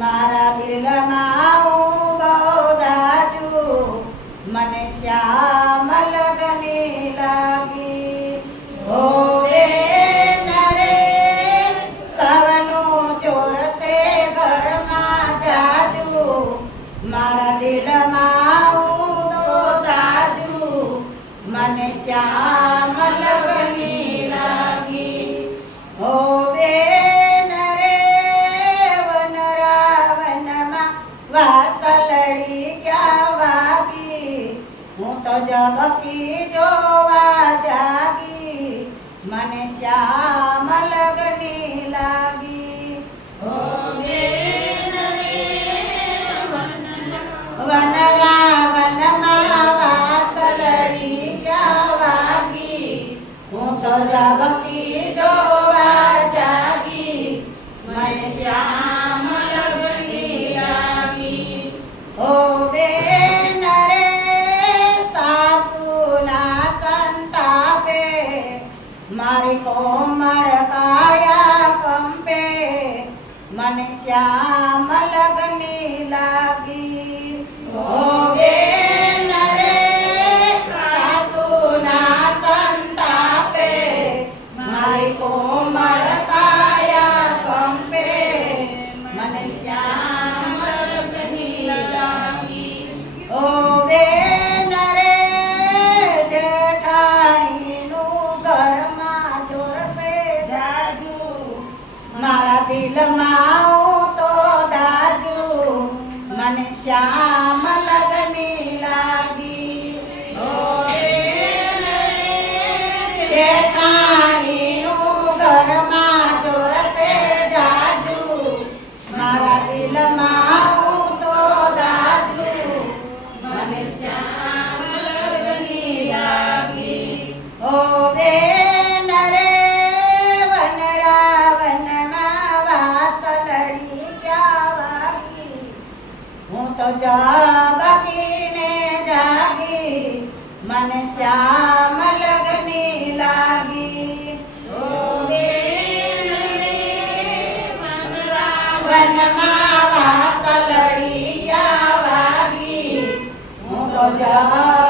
મારા દિલમાં હું બહુ મને શ્યામ લગની લાગી. ઓ નરે સૌનું ચોર છે ઘરમાં જાજુ. મારા વાસલડી ક્યાં વાગી? હું તો જબકી જોવા જાગી. મને શ્યામ લગની લાગી કોમળ કાયા કંપે મન શ્યામ દિલમાં તો દાજુ મને શ્યામ તો જાગીને જાગી મને શ્યામ લગની લાગી. વનમાં વાસલડી ક્યાં વાગી. હું તો જાગીને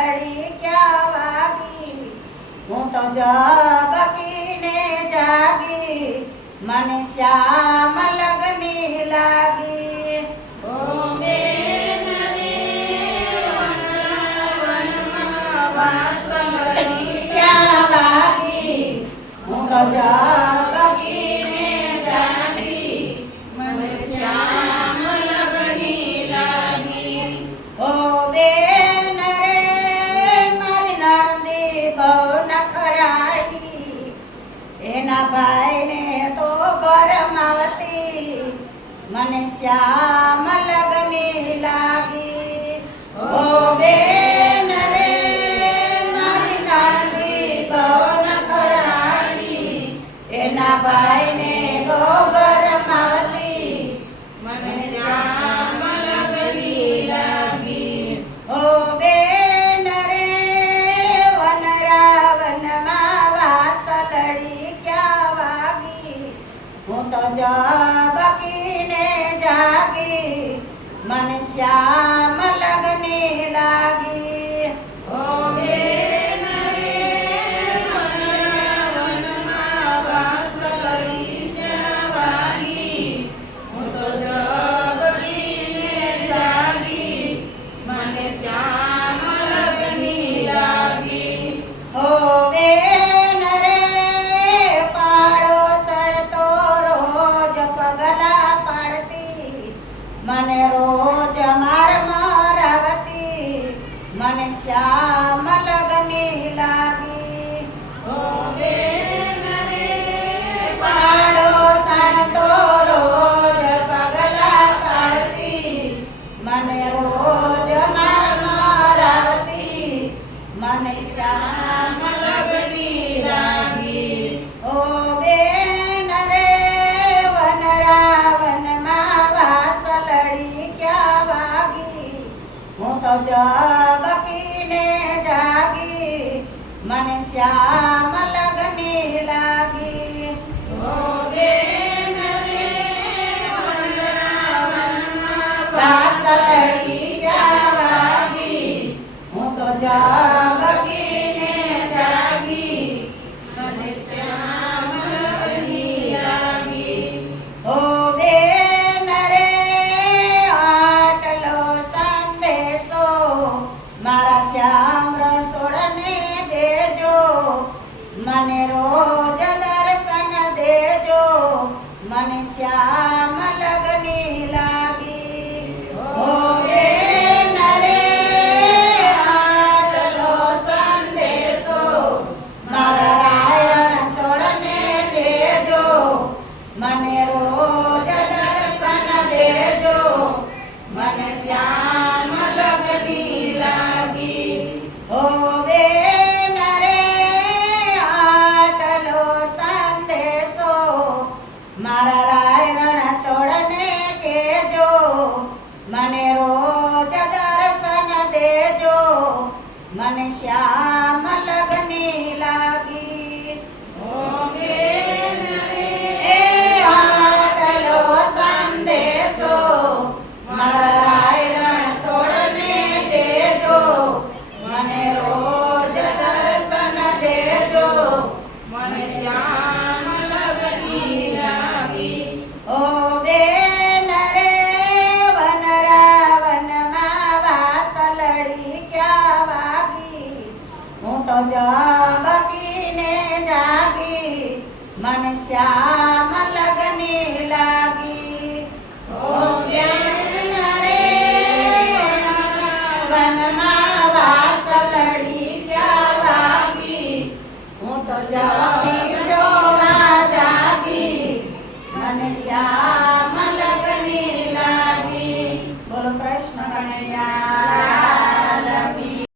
વાસલડી ક્યાં વાગી હું તો જબકીને જાગી મને શ્યામ લગની લાગી ઓ બેન રે વનરાવનમાં વાસલડી ક્યાં વાગી હું તો 呀 मुत जबकी ने जागी मन लगने लागी। રોજ માર મારાવતી મને શ્યામલ 아. શ્યામ લગને લાગી હોવે નરે આટલો સંદેશો મારા રાયણ છોડને દેજો મને રોજ દર્શન દેજો મને શ્યામ લગની લાગી. હોવે નરે આટલો સંદેશો. મારા Yeah.